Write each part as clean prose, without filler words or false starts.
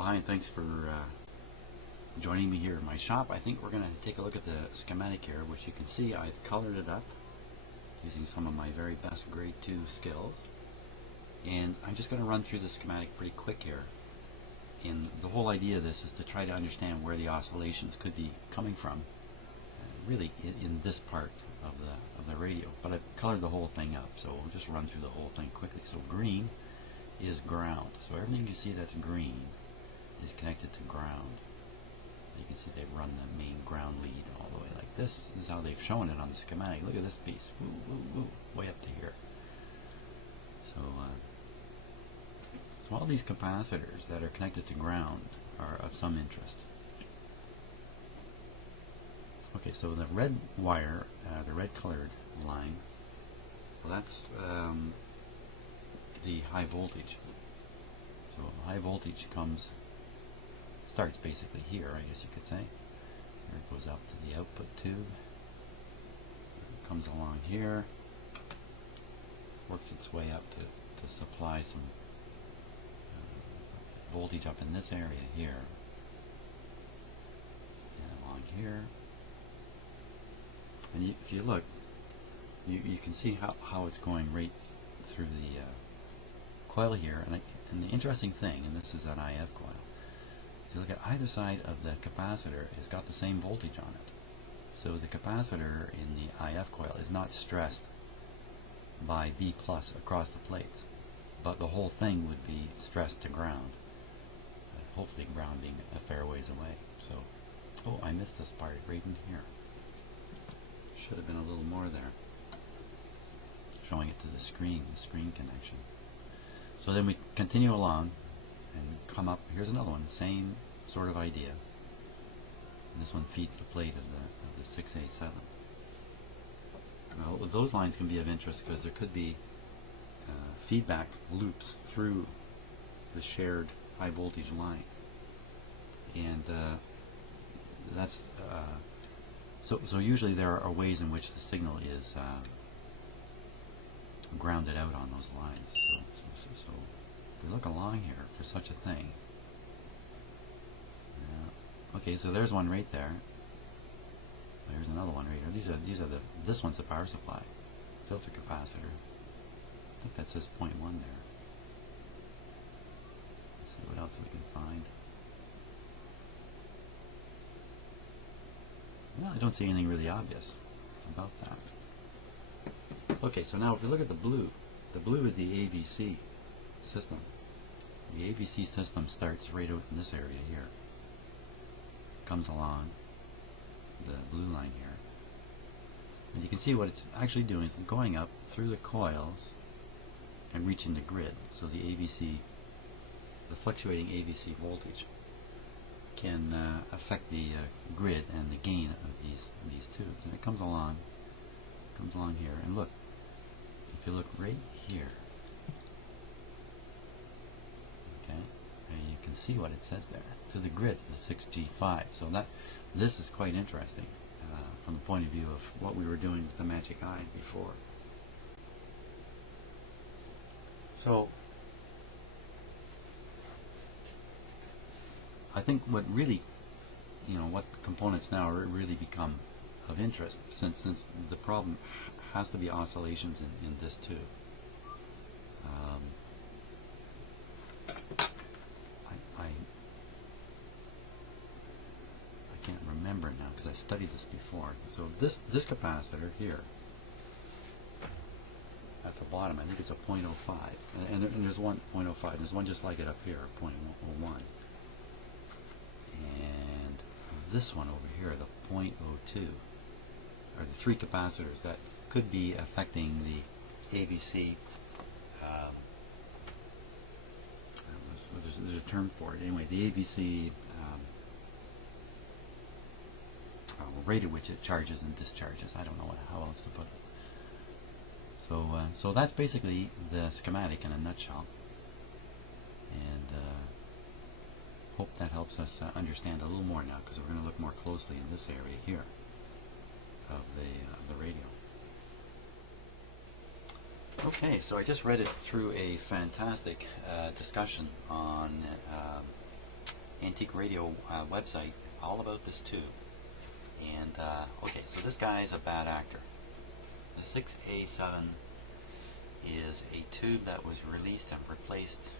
Well, hi, and thanks for joining me here in my shop. I think we're going to take a look at the schematic here, which you can see I've colored it up using some of my very best grade 2 skills. And I'm just going to run through the schematic pretty quick here. And the whole idea of this is to try to understand where the oscillations could be coming from, really in this part of the radio. But I've colored the whole thing up, so we'll just run through the whole thing quickly. So green is ground. So everything you see that's green is connected to ground. You can see they've run the main ground lead all the way like this. This is how they've shown it on the schematic. Look at this piece. Woo, woo, woo, way up to here. So, so all these capacitors that are connected to ground are of some interest. Okay, so the red wire, the red colored line, well, that's the high voltage. So high voltage starts basically here, I guess you could say. Here it goes up to the output tube. It comes along here, works its way up to supply some voltage up in this area here, and along here. And if you look, you can see how it's going right through the coil here. And the interesting thing, and this is an IF coil, if you look at either side of the capacitor, it's got the same voltage on it. So the capacitor in the IF coil is not stressed by B plus across the plates, but the whole thing would be stressed to ground. Hopefully ground being a fair ways away. So, oh, I missed this part right in here. Should have been a little more there. Showing it to the screen connection. So then we continue along and come up. Here's another one, same sort of idea. And this one feeds the plate of the 6A7. Well, those lines can be of interest because there could be feedback loops through the shared high voltage line, and that's so usually there are ways in which the signal is grounded out on those lines. So if we look along here for such a thing, okay, so there's one right there. There's another one right here. This one's the power supply, filter capacitor. I think that says 0.1 there. Let's see what else we can find. Well, I don't see anything really obvious about that. Okay, so now if we look at the blue is the ABC system. The ABC system starts right out in this area here. Comes along the blue line here. And you can see what it's actually doing is it's going up through the coils and reaching the grid. So the ABC, the fluctuating ABC voltage can affect the grid and the gain of these tubes. And it comes along here. And look, if you look right here, okay, and you can see what it says there, to the grid, the 6G5. So this is quite interesting from the point of view of what we were doing with the magic eye before. So I think what really, what components now really become of interest, since the problem has to be oscillations in this tube. I can't remember now because I studied this before. So this capacitor here at the bottom, I think it's a 0.05, and there's one 0.05. There's one just like it up here, 0.01. And this one over here, the 0.02, are the three capacitors that could be affecting the ABC. There's a term for it. Anyway, the ABC rate at which it charges and discharges. I don't know how else to put it. So that's basically the schematic in a nutshell. And hope that helps us understand a little more now, because we're going to look more closely in this area here of the radio. Okay, so I just read it through a fantastic discussion on antique radio website all about this tube. And okay, so this guy is a bad actor. The 6A7 is a tube that was released and replaced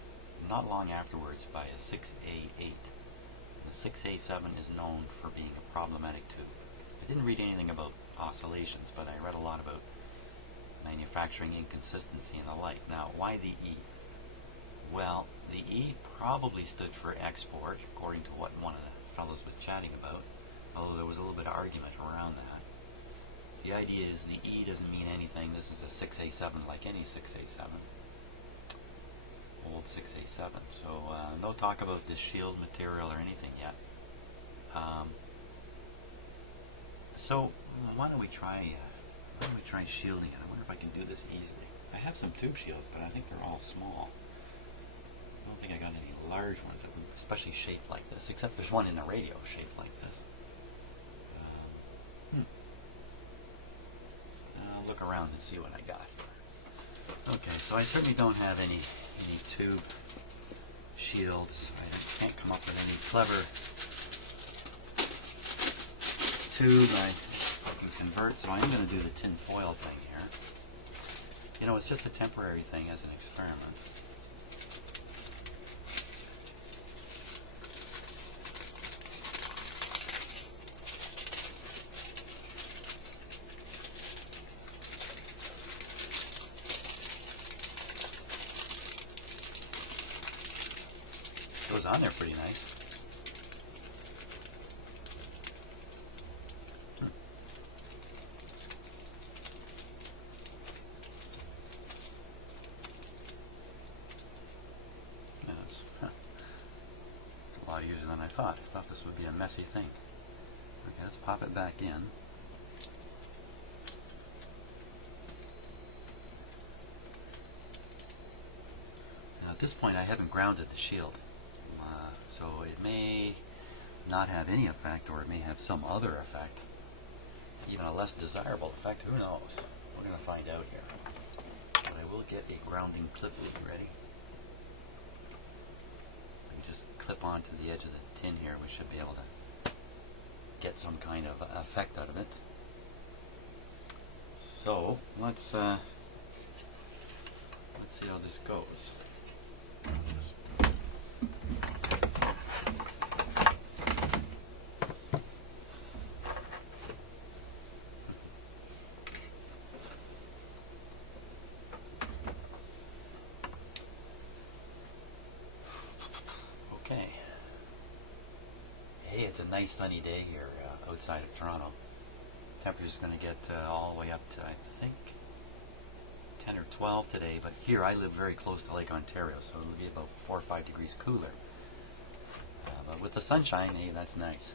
not long afterwards by a 6A8. The 6A7 is known for being a problematic tube. I didn't read anything about oscillations, but I read a lot about manufacturing inconsistency and the like. Now, why the E? Well, the E probably stood for export, according to what one of the fellows was chatting about, although there was a little bit of argument around that. The idea is the E doesn't mean anything. This is a 6A7 like any 6A7. Old 6A7. So no talk about this shield material or anything yet. So why don't we try shielding it? I wonder if I can do this easily. I have some tube shields, but I think they're all small. I don't think I got any large ones that would especially shaped like this, except there's one in the radio shaped like this. I'll look around and see what I got here. Okay, so I certainly don't have any tube shields. I can't come up with any clever tube I can convert, so I'm going to do the tin foil thing here. You know, it's just a temporary thing as an experiment. Goes on there pretty nice. It's a lot easier than I thought. I thought this would be a messy thing. Okay, let's pop it back in. Now at this point I haven't grounded the shield. So it may not have any effect, or it may have some other effect, even a less desirable effect. Who knows? We're going to find out here. But I will get a grounding clip ready. We just clip onto the edge of the tin here. We should be able to get some kind of effect out of it. So let's see how this goes. Just it's a nice sunny day here outside of Toronto. Temperature's going to get all the way up to, I think, 10 or 12 today, but here I live very close to Lake Ontario, so it'll be about 4 or 5 degrees cooler. But with the sunshine, hey, that's nice.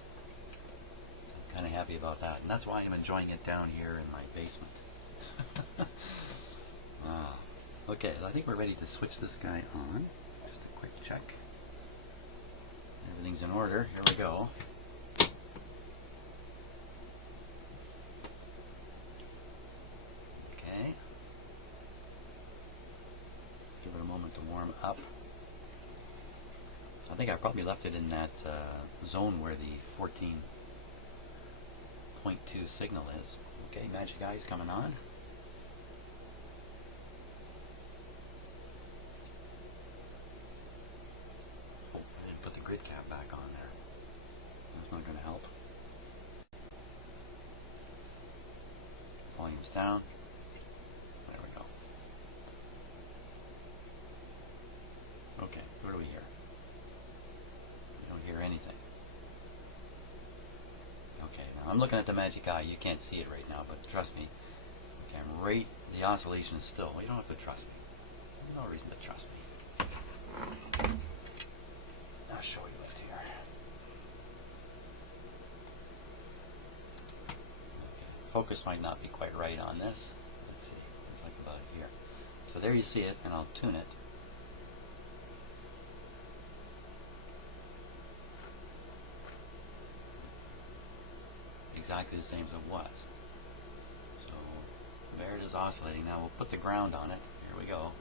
I'm kind of happy about that, and that's why I'm enjoying it down here in my basement. Okay, I think we're ready to switch this guy on. Just a quick check. Everything's in order. Here we go. Okay. Give it a moment to warm up. I think I probably left it in that zone where the 14.2 signal is. Okay, magic eye's coming on. Put the grid cap back on there. That's not going to help. Volume's down. There we go. Okay, what do we hear? We don't hear anything. Okay, now I'm looking at the magic eye. You can't see it right now, but trust me. Okay, I'm right. The oscillation is still. Well, you don't have to trust me. There's no reason to trust me. I'll show you it here. Okay. Focus might not be quite right on this. Let's see. It's like about here. So there you see it, and I'll tune it. Exactly the same as it was. So there it is oscillating. Now we'll put the ground on it. Here we go.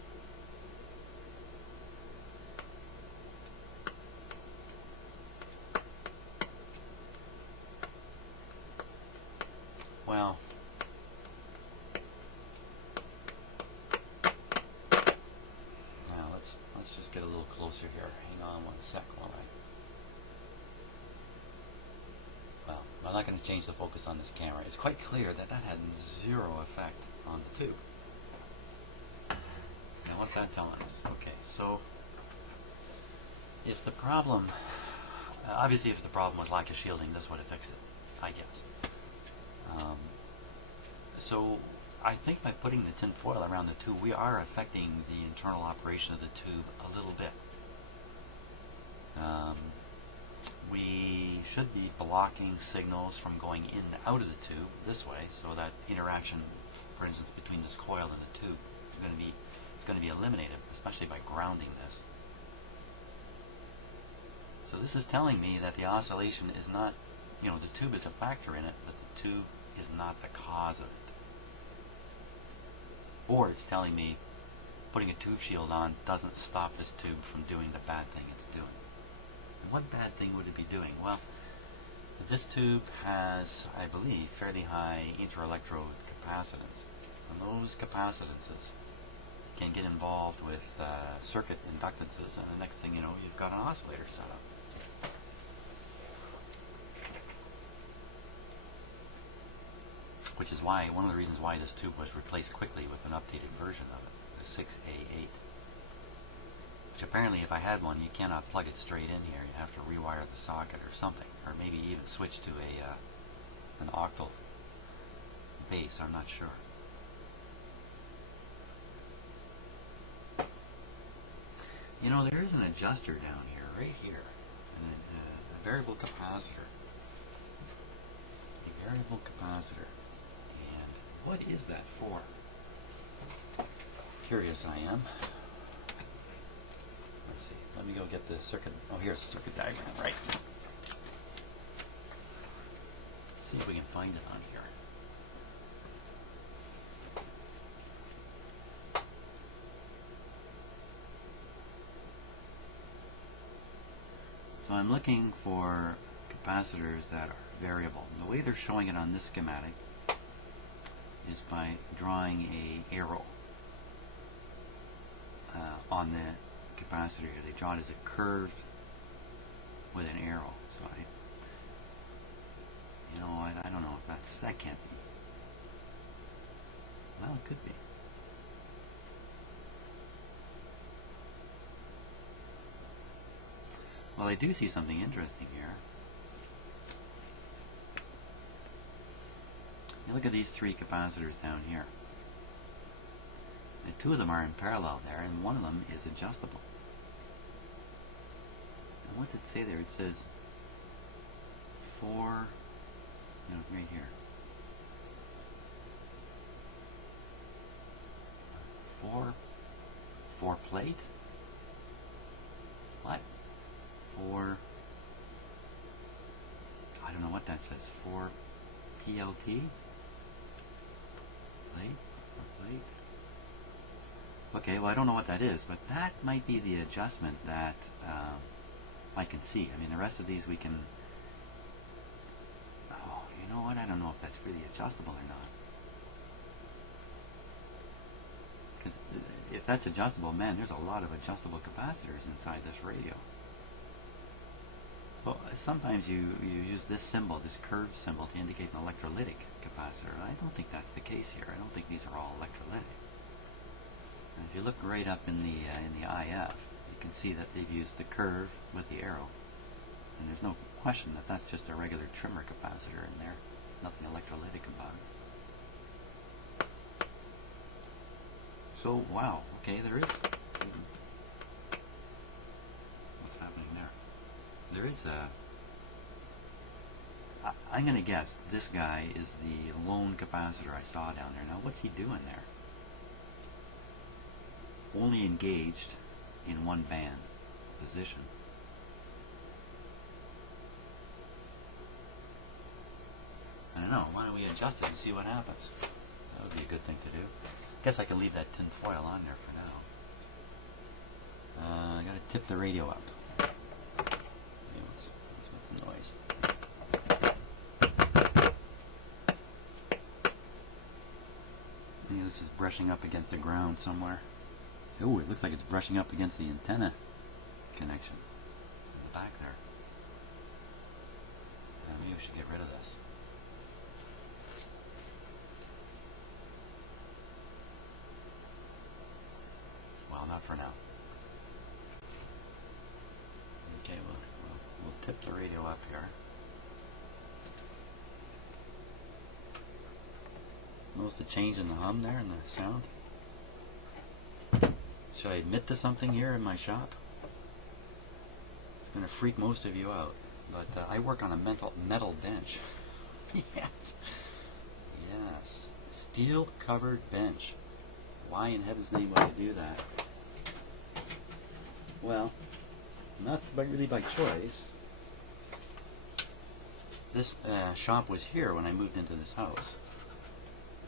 let's just get a little closer here. Hang on one sec while well, I'm not going to change the focus on this camera. It's quite clear that that had zero effect on the tube. Now what's that telling us? Okay, so if the problem, obviously if the problem was lack of shielding, this would have fixed it, I guess. So I think by putting the tin foil around the tube, we are affecting the internal operation of the tube a little bit. We should be blocking signals from going in and out of the tube this way, so that interaction, for instance, between this coil and the tube is going to be eliminated, especially by grounding this. So this is telling me that the oscillation is not, the tube is a factor in it, but the tube is not the cause of it. Or it's telling me putting a tube shield on doesn't stop this tube from doing the bad thing it's doing. And what bad thing would it be doing? Well, this tube has, I believe, fairly high interelectrode capacitance. And those capacitances can get involved with circuit inductances, and the next thing you know, you've got an oscillator set up. Which is why, one of the reasons why this tube was replaced quickly with an updated version of it, the 6A8. Which apparently, if I had one, you cannot plug it straight in here. You have to rewire the socket or something, or maybe even switch to an octal base. I'm not sure. There is an adjuster down here, right here, a variable capacitor. A variable capacitor. And what is that for? Curious I am. Let's see. Let me go get the circuit. Oh, here's the circuit diagram, right? Let's see if we can find it on here. So I'm looking for capacitors that are variable. The way they're showing it on this schematic is by drawing a arrow on the capacitor here. They draw it as a curved with an arrow. So I don't know if that can't be. Well, it could be. Well, I do see something interesting here. You look at these three capacitors down here. And two of them are in parallel there, and one of them is adjustable. And what's it say there? It says 4, right here. 4 plate? What? 4, I don't know what that says. 4 PLT? Plate? Okay, well I don't know what that is, but that might be the adjustment that I can see. I mean, the rest of these we can... Oh, you know what? I don't know if that's really adjustable or not. Because if that's adjustable, man, there's a lot of adjustable capacitors inside this radio. Well, sometimes you use this symbol, this curved symbol, to indicate an electrolytic capacitor. I don't think that's the case here. I don't think these are all electrolytic. And if you look right up in the IF, you can see that they've used the curve with the arrow. And there's no question that that's just a regular trimmer capacitor in there. Nothing electrolytic about it. So, wow, okay, there is... What's happening there? There is a... I'm going to guess this guy is the lone capacitor I saw down there. Now, what's he doing there? Only engaged in one band position. I don't know. Why don't we adjust it and see what happens? That would be a good thing to do. Guess I can leave that tin foil on there for now. I got to tip the radio up. What's with the noise? Maybe this is brushing up against the ground somewhere. Oh, it looks like it's brushing up against the antenna connection in the back there. Maybe we should get rid of this. Well, not for now. Okay, we'll tip the radio up here. Notice the change in the hum there and the sound? Should I admit to something here in my shop? It's going to freak most of you out, but I work on a metal bench. Yes. Yes. Steel covered bench. Why in heaven's name would I do that? Well, not really by choice. This shop was here when I moved into this house.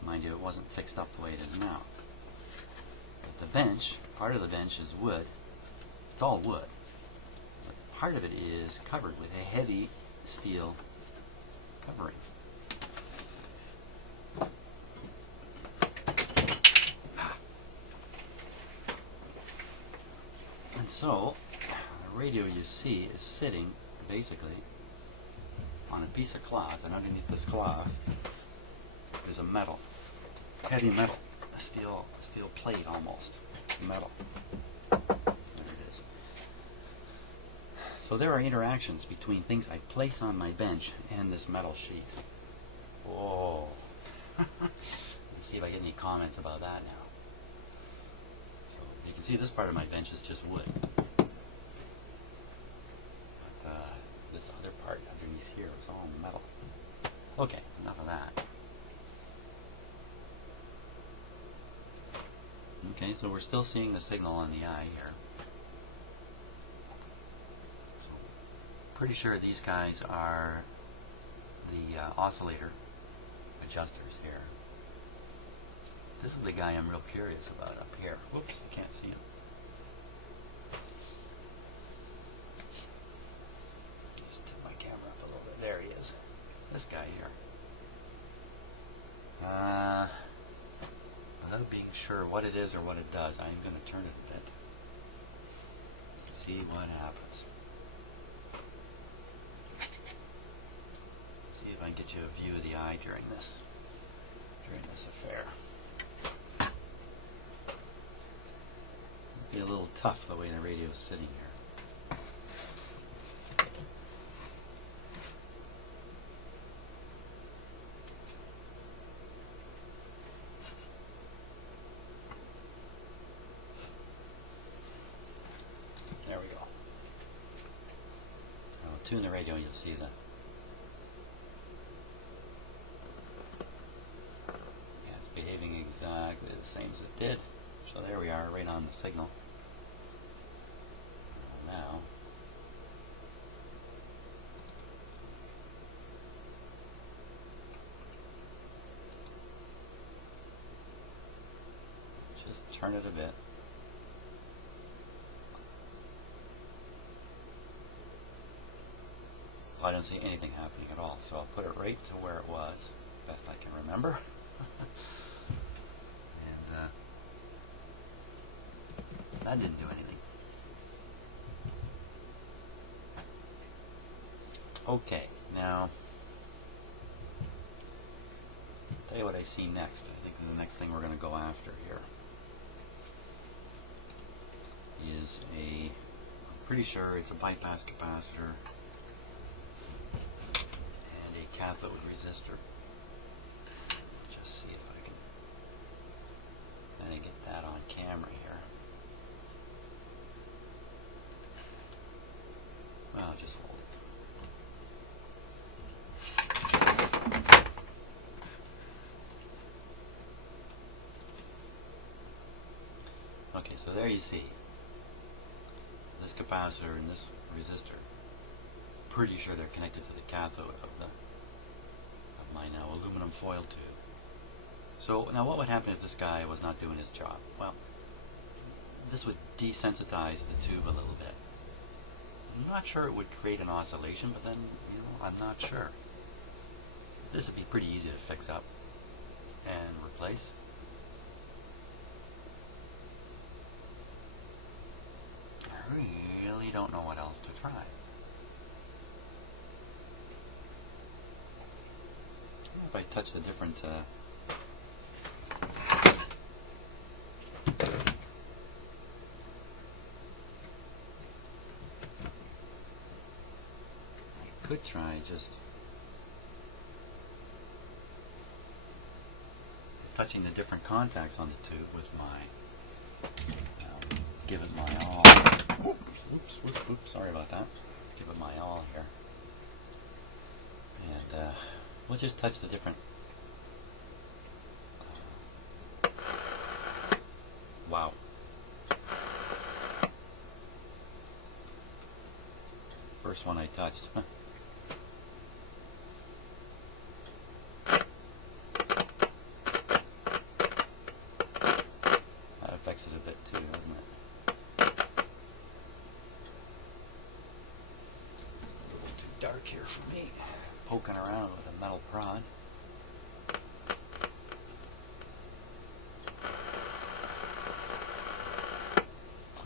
Mind you, it wasn't fixed up the way it is now. But the bench, part of the bench is wood. It's all wood. But part of it is covered with a heavy steel covering. And so, the radio you see is sitting, basically, on a piece of cloth, and underneath this cloth is a metal, heavy metal, a steel plate almost, metal. There it is. So there are interactions between things I place on my bench and this metal sheet. Whoa. Let's see if I get any comments about that now. So you can see this part of my bench is just wood. But this other part underneath here is all metal. Okay, enough of that. Okay, so we're still seeing the signal on the eye here. So pretty sure these guys are the oscillator adjusters here. This is the guy I'm real curious about up here. Whoops, I can't see him. Just tip my camera up a little bit. There he is. This guy here. Without being sure what it is or what it does, I'm going to turn it a bit. See what happens. See if I can get you a view of the eye during this affair. It'll be a little tough the way the radio is sitting here. There we go. I'll tune the radio and you'll see that. Yeah, it's behaving exactly the same as it did. So there we are, right on the signal. Now, just turn it a bit. Well, I don't see anything happening at all, so I'll put it right to where it was, best I can remember. And that didn't do anything. Okay, now, I'll tell you what I see next. I think the next thing we're going to go after here is I'm pretty sure it's a bypass capacitor and a cathode resistor. Just see if I can kind of get that on camera here. Well, just hold it. Okay, so there you see this capacitor and this resistor. Pretty sure they're connected to the cathode of my now aluminum foil tube. So now what would happen if this guy was not doing his job? Well, this would desensitize the tube a little bit. I'm not sure it would create an oscillation, but then, I'm not sure. This would be pretty easy to fix up and replace. you don't know what else to try. If I touch the different I could try just touching the different contacts on the tube with my, give it my all. Oops, sorry about that. Give it my all here. And we'll just touch the different, wow. First one I touched. That affects it a bit too, doesn't it? It's a little too dark here for me. Poking around with a metal prod.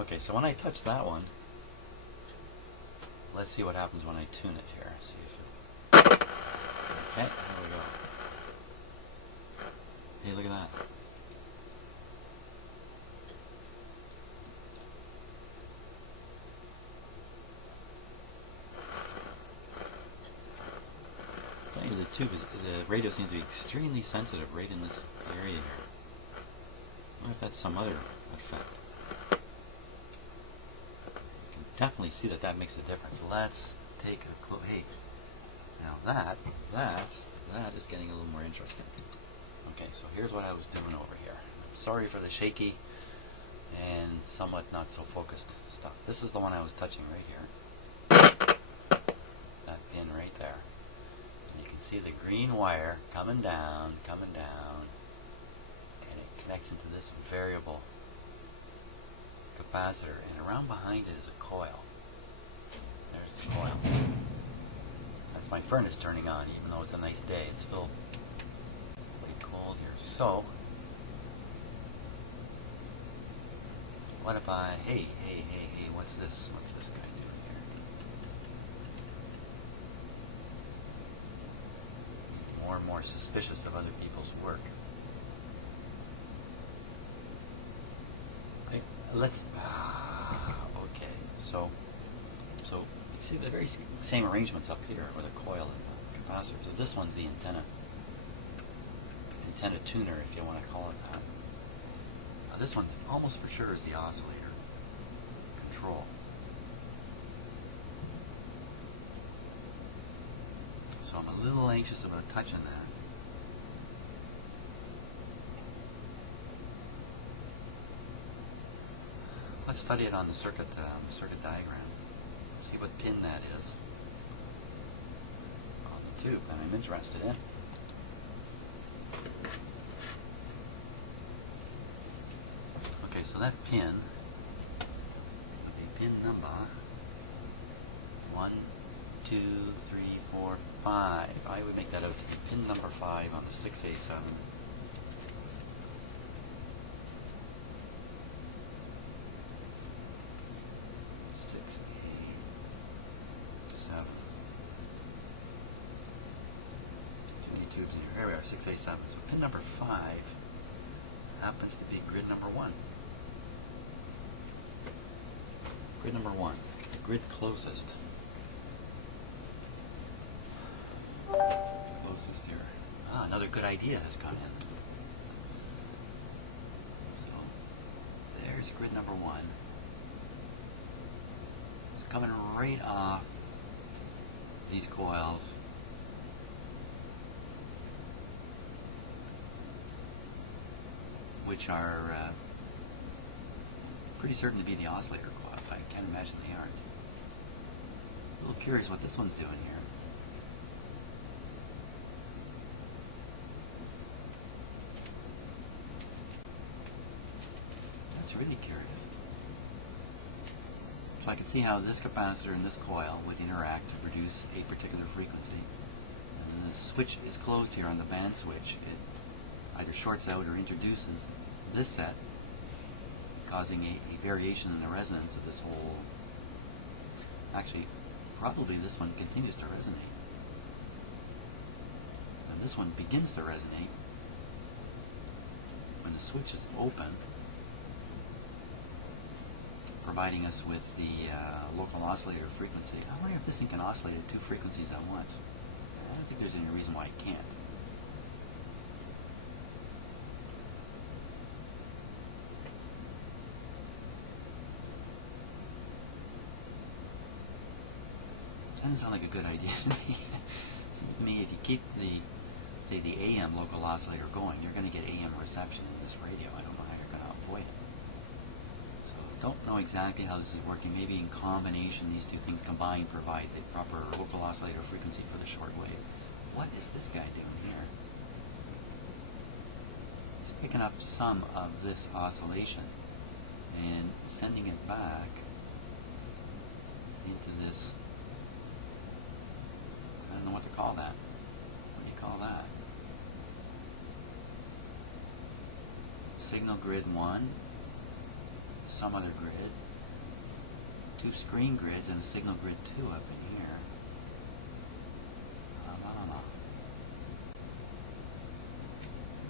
Okay, so when I touch that one, let's see what happens when I tune it here. See if it, okay, here we go. Hey, look at that. The tube the radio seems to be extremely sensitive right in this area here. I wonder if that's some other effect. You can definitely see that that makes a difference. Let's take a close. Hey, now that is getting a little more interesting. Okay, so here's what I was doing over here. I'm sorry for the shaky and somewhat not so focused stuff. This is the one I was touching right here. That pin right there. And you can see the green wire coming down, and it connects into this variable capacitor, and around behind it is a coil. There's the coil. That's my furnace turning on, even though it's a nice day. It's still pretty cold here. So, what if I, hey, what's this? What's this guy doing here? More and more suspicious of other people's work. Okay, let's, okay, so you see the very same arrangements up here with a coil and a capacitor. So this one's the antenna tuner, if you want to call it that. This one almost for sure is the oscillator control. So I'm a little anxious about touching that. Let's study it on the circuit diagram. See what pin that is on the tube that I'm interested in. Okay, so that pin would be pin number 1, 2, 3, 4, 5. I would make that out to be pin number 5 on the 6A7. Tubes in here. Here we are, 6A7. So pin number 5 happens to be grid number 1. Grid number 1, the grid closest. Closest here. Ah, another good idea has come in. So there's grid number 1. It's coming right off these coils. Which are pretty certain to be the oscillator coils. I can't imagine they aren't. A little curious what this one's doing here. That's really curious. So I can see how this capacitor and this coil would interact to produce a particular frequency. And then the switch is closed here on the band switch. It either shorts out or introduces this set, causing a variation in the resonance of this whole Actually, probably this one continues to resonate. And this one begins to resonate when the switch is open, providing us with the local oscillator frequency. I wonder if this thing can oscillate at two frequencies at once. I don't think there's any reason why it can't. Doesn't sound like a good idea to me. Seems to me if you keep the, say, the AM local oscillator going, you're going to get AM reception in this radio. I don't know how you're going to avoid it. So don't know exactly how this is working. Maybe in combination, these two things combined provide the proper local oscillator frequency for the shortwave. What is this guy doing here? He's picking up some of this oscillation and sending it back into this. I don't know what to call that. What do you call that? Signal grid 1, some other grid, 2 screen grids, and a signal grid 2 up in here.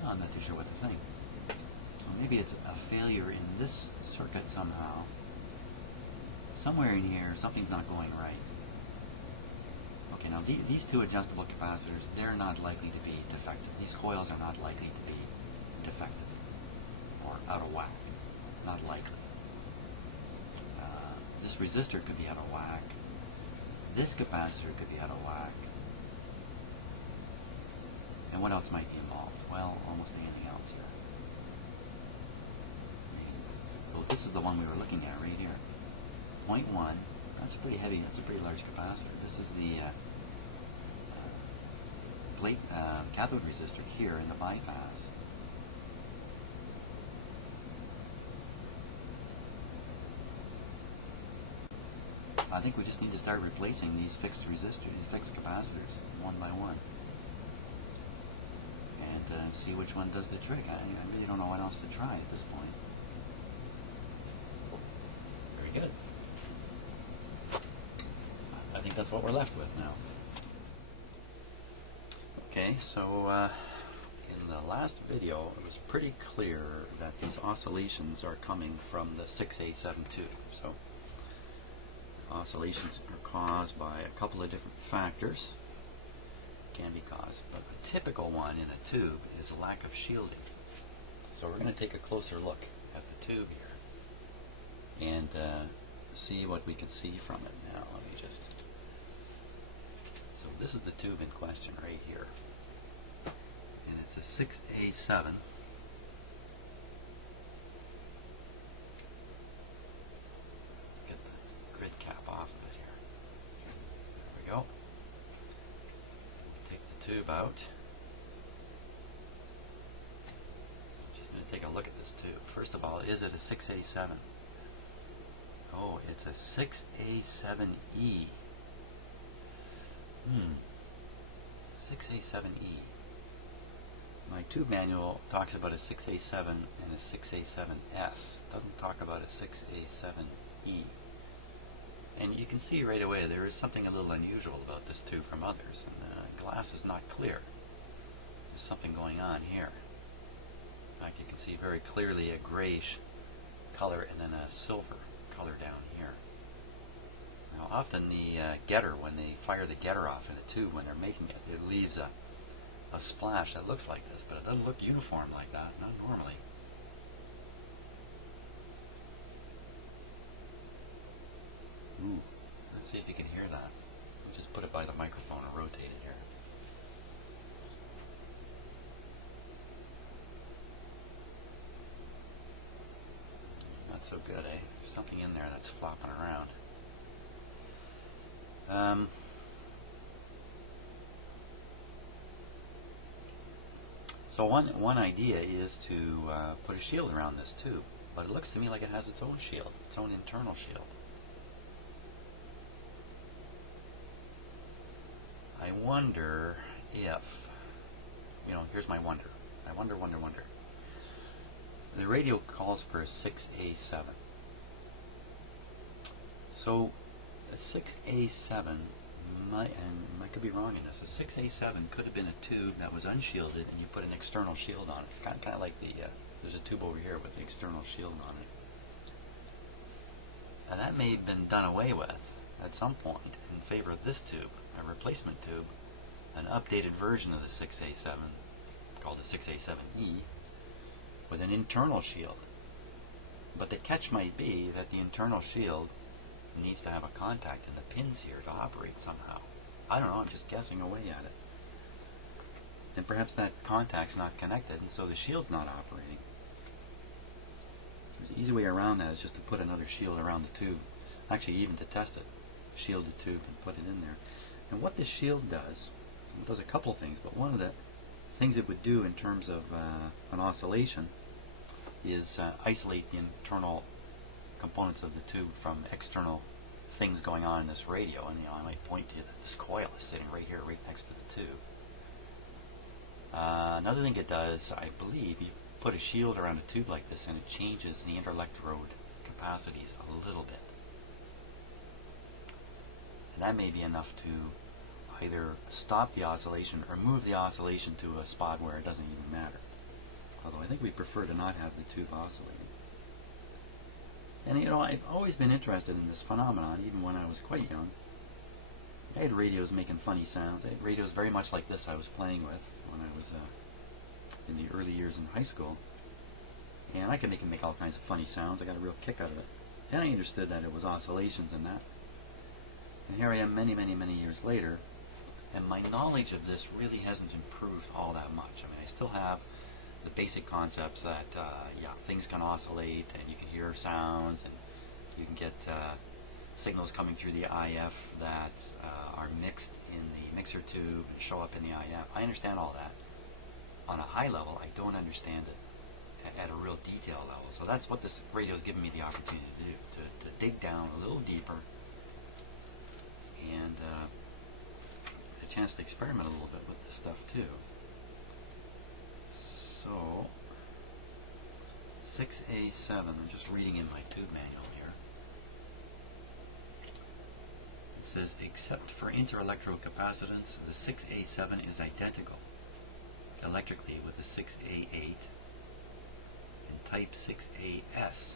I'm not too sure what to think. So maybe it's a failure in this circuit somehow. Somewhere in here, something's not going right. Okay, now these two adjustable capacitors, they're not likely to be defective. These coils are not likely to be defective or out of whack. Not likely. This resistor could be out of whack. This capacitor could be out of whack. And what else might be involved? Well, almost anything else here. Oh, this is the one we were looking at right here. 0.1. That's a pretty heavy, that's a pretty large capacitor. This is the cathode resistor here in the bypass. I think we just need to start replacing these fixed resistors, these fixed capacitors, one by one. And see which one does the trick. I really don't know what else to try at this point. Very good. I think that's what we're left with now. Okay, so in the last video it was pretty clear that these oscillations are coming from the 6A7 tube. So oscillations are caused by a couple of different factors. Can be caused, but a typical one in a tube is a lack of shielding. So we're going to take a closer look at the tube here and see what we can see from it now. Let me just. So this is the tube in question right here, and it's a 6A7. Let's get the grid cap off of it here. There we go. Tube out. Just going to take a look at this tube. First of all, is it a 6A7? Oh, it's a 6A7E. 6A7E. My tube manual talks about a 6A7 and a 6A7S. It doesn't talk about a 6A7E. And you can see right away there is something a little unusual about this tube from others. And the glass is not clear. There's something going on here. In fact, you can see very clearly a grayish color and then a silver color down here. Now often the getter, when they fire the getter off in a tube when they're making it, it leaves a splash that looks like this, but it doesn't look uniform like that, not normally. Ooh, let's see if you can hear that. I'll just put it by the microphone and rotate it here. Not so good, eh? There's something in there that's flopping around. So one idea is to put a shield around this tube, but it looks to me like it has its own shield, its own internal shield. I wonder if, here's my wonder. I wonder. The radio calls for a 6A7. So a 6A7 might, and I could be wrong in this, a 6A7 could have been a tube that was unshielded and you put an external shield on it. Kind of like the, there's a tube over here with the external shield on it. And that may have been done away with at some point in favor of this tube, a replacement tube, an updated version of the 6A7 called the 6A7E with an internal shield. But the catch might be that the internal shield needs to have a contact in the pins here to operate somehow. I don't know, I'm just guessing away at it. And perhaps that contact's not connected and so the shield's not operating. There's an easy way around that is just to put another shield around the tube. Actually, even to test it, shield the tube and put it in there. And what this shield does, it does a couple things, but one of the things it would do in terms of an oscillation is isolate the internal components of the tube from external things going on in this radio. And I might point to you that this coil is sitting right here, right next to the tube. Another thing it does, I believe, you put a shield around a tube like this and it changes the interelectrode capacities a little bit. And that may be enough to either stop the oscillation or move the oscillation to a spot where it doesn't even matter. Although I think we prefer to not have the tube oscillating. And you know, I've always been interested in this phenomenon, even when I was quite young. I had radios making funny sounds. I had radios very much like this I was playing with when I was in the early years in high school. And I could make all kinds of funny sounds. I got a real kick out of it. Then I understood that it was oscillations and that. And here I am many, many, many years later, and my knowledge of this really hasn't improved all that much. I mean, I still have the basic concepts that, yeah, things can oscillate, and you can hear sounds, and you can get signals coming through the IF that are mixed in the mixer tube and show up in the IF. I understand all that. On a high level, I don't understand it at a real detail level. So that's what this radio is giving me the opportunity to do, to dig down a little deeper and a chance to experiment a little bit with this stuff too. So 6A7, I'm just reading in my tube manual here. It says, except for interelectrode capacitance, the 6A7 is identical electrically with the 6A8 and type 6AS,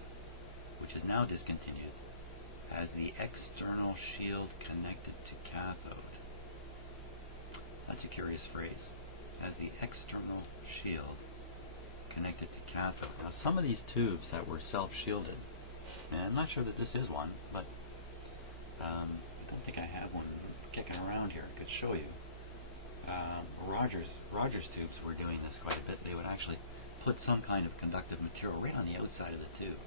which is now discontinued, as the external shield connected to cathode. That's a curious phrase. As the external shield connected to cathode. Now some of these tubes that were self-shielded, and I'm not sure that this is one, but I don't think I have one kicking around here. I could show you. Rogers tubes were doing this quite a bit. They would actually put some kind of conductive material right on the outside of the tube.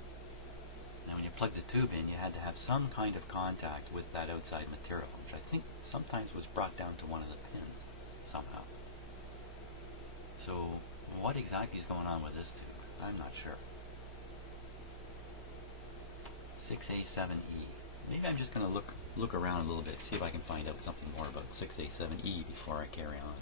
And when you plugged the tube in, you had to have some kind of contact with that outside material, which I think sometimes was brought down to one of the pins somehow. So what exactly is going on with this tube? I'm not sure. 6A7E. Maybe I'm just going to look around a little bit, see if I can find out something more about 6A7E before I carry on.